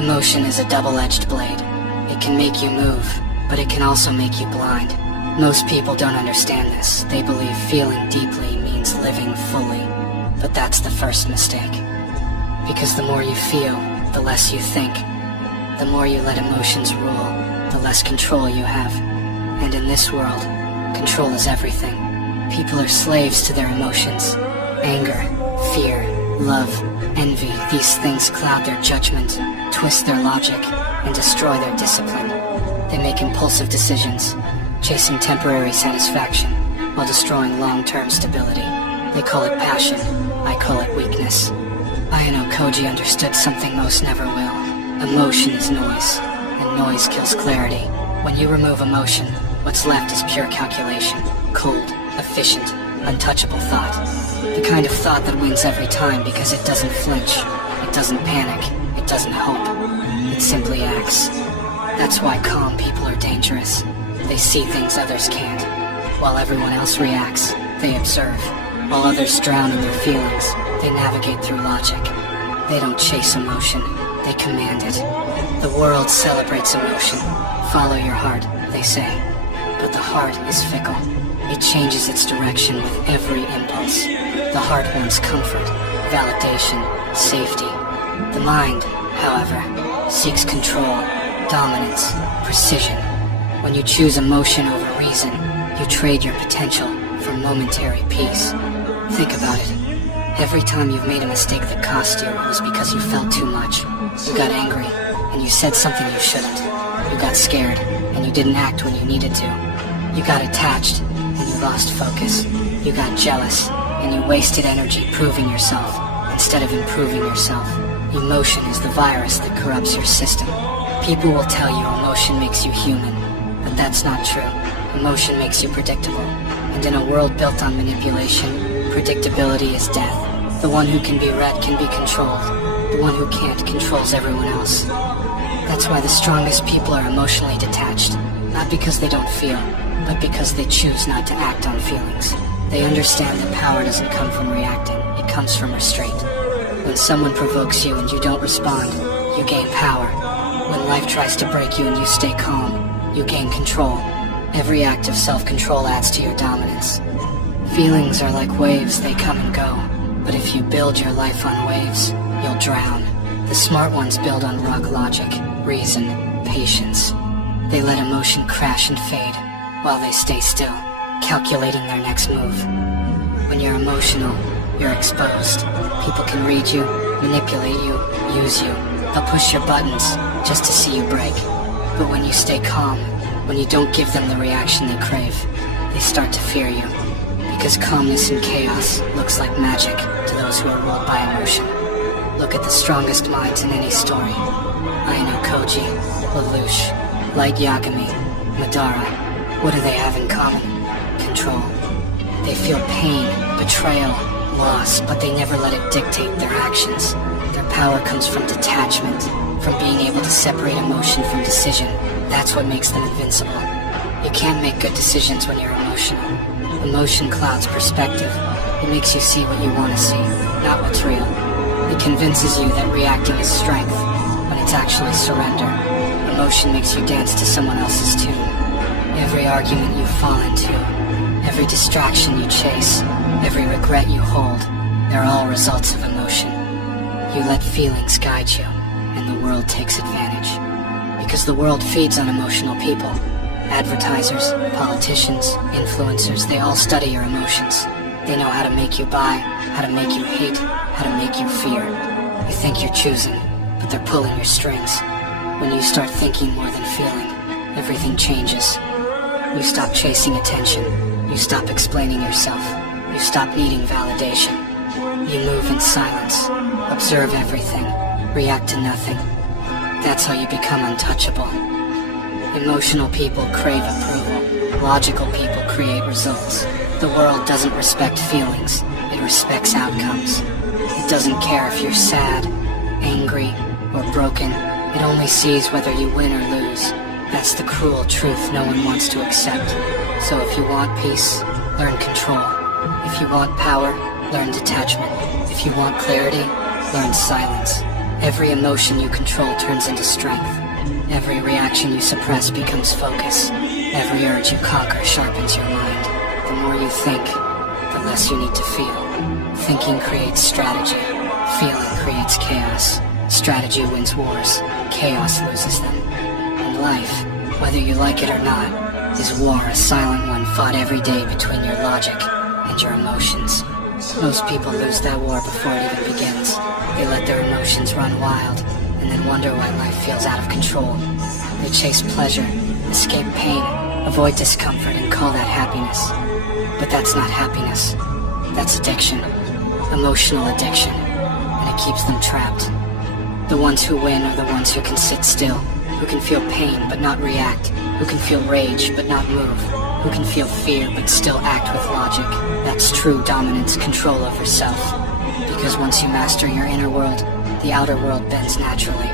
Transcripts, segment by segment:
Emotion is a double-edged blade. It can make you move, but it can also make you blind. Most people don't understand this. They believe feeling deeply means living fully. But that's the first mistake. Because the more you feel, the less you think. The more you let emotions rule, the less control you have. And in this world, control is everything. People are slaves to their emotions. Anger, fear, love, envy, these things cloud their judgment, twist their logic, and destroy their discipline. They make impulsive decisions, chasing temporary satisfaction, while destroying long-term stability. They call it passion, I call it weakness. Ayano Koji understood something most never will. Emotion is noise, and noise kills clarity. When you remove emotion, what's left is pure calculation, cold, efficient, untouchable thought. The kind of thought that wins every time because it doesn't flinch, it doesn't panic, it doesn't hope. It simply acts. That's why calm people are dangerous. They see things others can't. While everyone else reacts, they observe. While others drown in their feelings, they navigate through logic. They don't chase emotion, they command it. The world celebrates emotion. Follow your heart, they say. But the heart is fickle. It changes its direction with every impulse. The heart wants comfort, validation, safety. The mind, however, seeks control, dominance, precision. When you choose emotion over reason, you trade your potential for momentary peace. Think about it. Every time you've made a mistake that cost you, it was because you felt too much. You got angry, and you said something you shouldn't. You got scared, and you didn't act when you needed to. You got attached, and you lost focus. You got jealous, and you wasted energy proving yourself, instead of improving yourself. Emotion is the virus that corrupts your system. People will tell you emotion makes you human, but that's not true. Emotion makes you predictable, and in a world built on manipulation, predictability is death. The one who can be read can be controlled. The one who can't controls everyone else. That's why the strongest people are emotionally detached, not because they don't feel, but because they choose not to act on feelings. They understand that power doesn't come from reacting, it comes from restraint. When someone provokes you and you don't respond, you gain power. When life tries to break you and you stay calm, you gain control. Every act of self-control adds to your dominance. Feelings are like waves, they come and go. But if you build your life on waves, you'll drown. The smart ones build on rock logic, reason, patience. They let emotion crash and fade, while they stay still, calculating their next move. When you're emotional, you're exposed. People can read you, manipulate you, use you. They'll push your buttons just to see you break. But when you stay calm, when you don't give them the reaction they crave, they start to fear you. Because calmness in chaos looks like magic to those who are ruled by emotion. Look at the strongest minds in any story. Ayano Koji, Lelouch, Light Yagami, Madara. What do they have in common? Control. They feel pain, betrayal, loss, but they never let it dictate their actions. Their power comes from detachment, from being able to separate emotion from decision. That's what makes them invincible. You can't make good decisions when you're emotional. Emotion clouds perspective. It makes you see what you want to see, not what's real. It convinces you that reacting is strength, when it's actually surrender. Emotion makes you dance to someone else's tune. Every argument you fall into, every distraction you chase, every regret you hold, they're all results of emotion. You let feelings guide you, and the world takes advantage. Because the world feeds on emotional people. Advertisers, politicians, influencers, they all study your emotions. They know how to make you buy, how to make you hate, how to make you fear. You think you're choosing, but they're pulling your strings. When you start thinking more than feeling, everything changes. You stop chasing attention. You stop explaining yourself. You stop needing validation. You move in silence, observe everything, react to nothing. That's how you become untouchable. Emotional people crave approval. Logical people create results. The world doesn't respect feelings. It respects outcomes. It doesn't care if you're sad, angry, or broken. It only sees whether you win or lose. That's the cruel truth no one wants to accept. So if you want peace, learn control. If you want power, learn detachment. If you want clarity, learn silence. Every emotion you control turns into strength. Every reaction you suppress becomes focus. Every urge you conquer sharpens your mind. The more you think, the less you need to feel. Thinking creates strategy. Feeling creates chaos. Strategy wins wars. Chaos loses them. And life, whether you like it or not, is war, a silent one fought every day between your logic and your emotions. Most people lose that war before it even begins. They let their emotions run wild, and then wonder why life feels out of control. They chase pleasure, escape pain, avoid discomfort, and call that happiness. But that's not happiness. That's addiction. Emotional addiction. And it keeps them trapped. The ones who win are the ones who can sit still, who can feel pain but not react, who can feel rage but not move, who can feel fear but still act with logic. That's true dominance, control over self. Because once you master your inner world, the outer world bends naturally.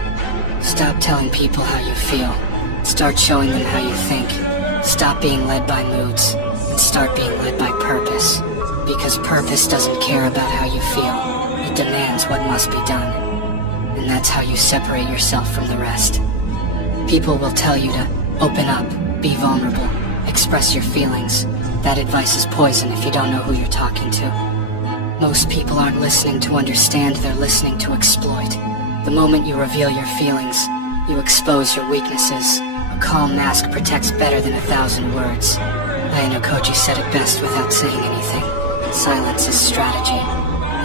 Stop telling people how you feel. Start showing them how you think. Stop being led by moods, and start being led by purpose. Because purpose doesn't care about how you feel. It demands what must be done. And that's how you separate yourself from the rest. People will tell you to open up, be vulnerable, express your feelings. That advice is poison if you don't know who you're talking to. Most people aren't listening to understand, they're listening to exploit. The moment you reveal your feelings, you expose your weaknesses. A calm mask protects better than 1,000 words. Ayano Koji said it best without saying anything. Silence is strategy.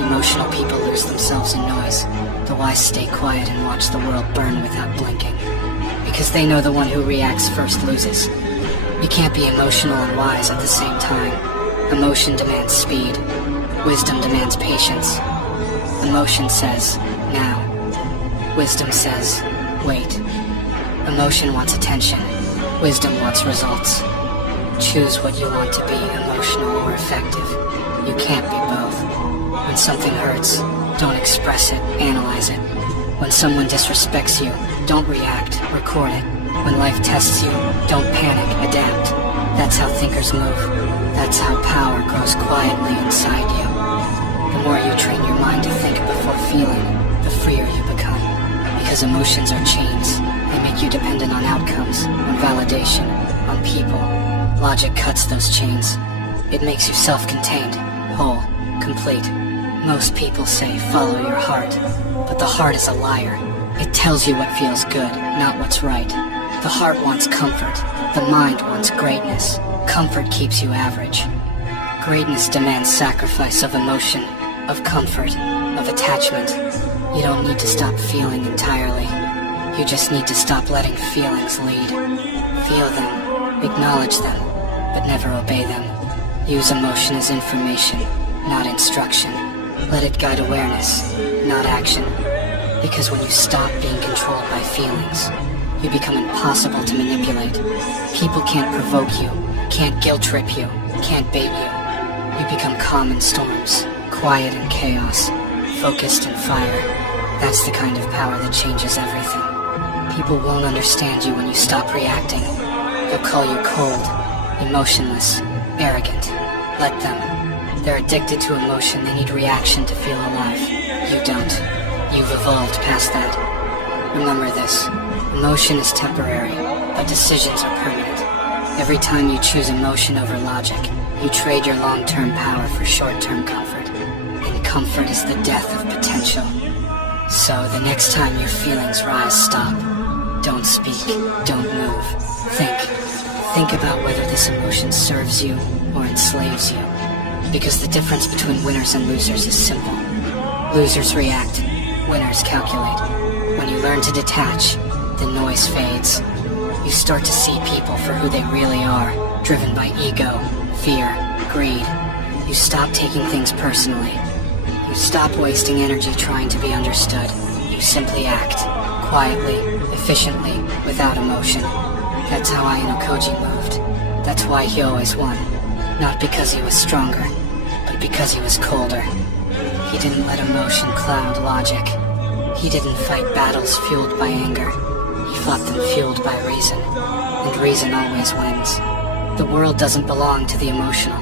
Emotional people lose themselves in noise. The wise stay quiet and watch the world burn without blinking. Because they know the one who reacts first loses. You can't be emotional and wise at the same time. Emotion demands speed. Wisdom demands patience. Emotion says, now. Wisdom says, wait. Emotion wants attention. Wisdom wants results. Choose what you want to be, emotional or effective. You can't be both. When something hurts, don't express it, analyze it. When someone disrespects you, don't react, record it. When life tests you, don't panic, adapt. That's how thinkers move. That's how power grows quietly inside you. The more you train your mind to think before feeling, the freer you become. Because emotions are chains. They make you dependent on outcomes, on validation, on people. Logic cuts those chains. It makes you self-contained, whole, complete. Most people say follow your heart, but the heart is a liar. It tells you what feels good, not what's right. The heart wants comfort. The mind wants greatness. Comfort keeps you average. Greatness demands sacrifice of emotion, of comfort, of attachment. You don't need to stop feeling entirely. You just need to stop letting feelings lead. Feel them, acknowledge them, but never obey them. Use emotion as information, not instruction. Let it guide awareness, not action. Because when you stop being controlled by feelings, you become impossible to manipulate. People can't provoke you, can't guilt trip you, can't bait you. You become calm in storms, quiet in chaos, focused in fire. That's the kind of power that changes everything. People won't understand you when you stop reacting. They'll call you cold, emotionless, arrogant. Let them. They're addicted to emotion. They need reaction to feel alive. You don't. You've evolved past that. Remember this. Emotion is temporary, but decisions are permanent. Every time you choose emotion over logic, you trade your long-term power for short-term comfort. And comfort is the death of potential. So the next time your feelings rise, stop. Don't speak. Don't move. Think. Think about whether this emotion serves you or enslaves you. Because the difference between winners and losers is simple. Losers react. Winners calculate. When you learn to detach, the noise fades. You start to see people for who they really are, driven by ego, fear, greed. You stop taking things personally. You stop wasting energy trying to be understood. You simply act, quietly, efficiently, without emotion. That's how Ayano Koji moved. That's why he always won. Not because he was stronger, but because he was colder. He didn't let emotion cloud logic. He didn't fight battles fueled by anger. He fought them fueled by reason. And reason always wins. The world doesn't belong to the emotional.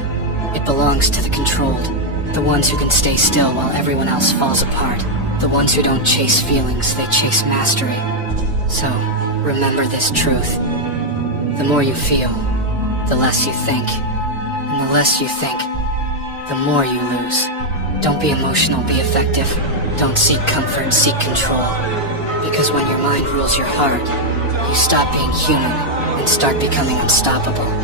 It belongs to the controlled. The ones who can stay still while everyone else falls apart. The ones who don't chase feelings, they chase mastery. So, remember this truth. The more you feel, the less you think. And the less you think, the more you lose. Don't be emotional, be effective. Don't seek comfort, seek control. Because when your mind rules your heart, you stop being human and start becoming unstoppable.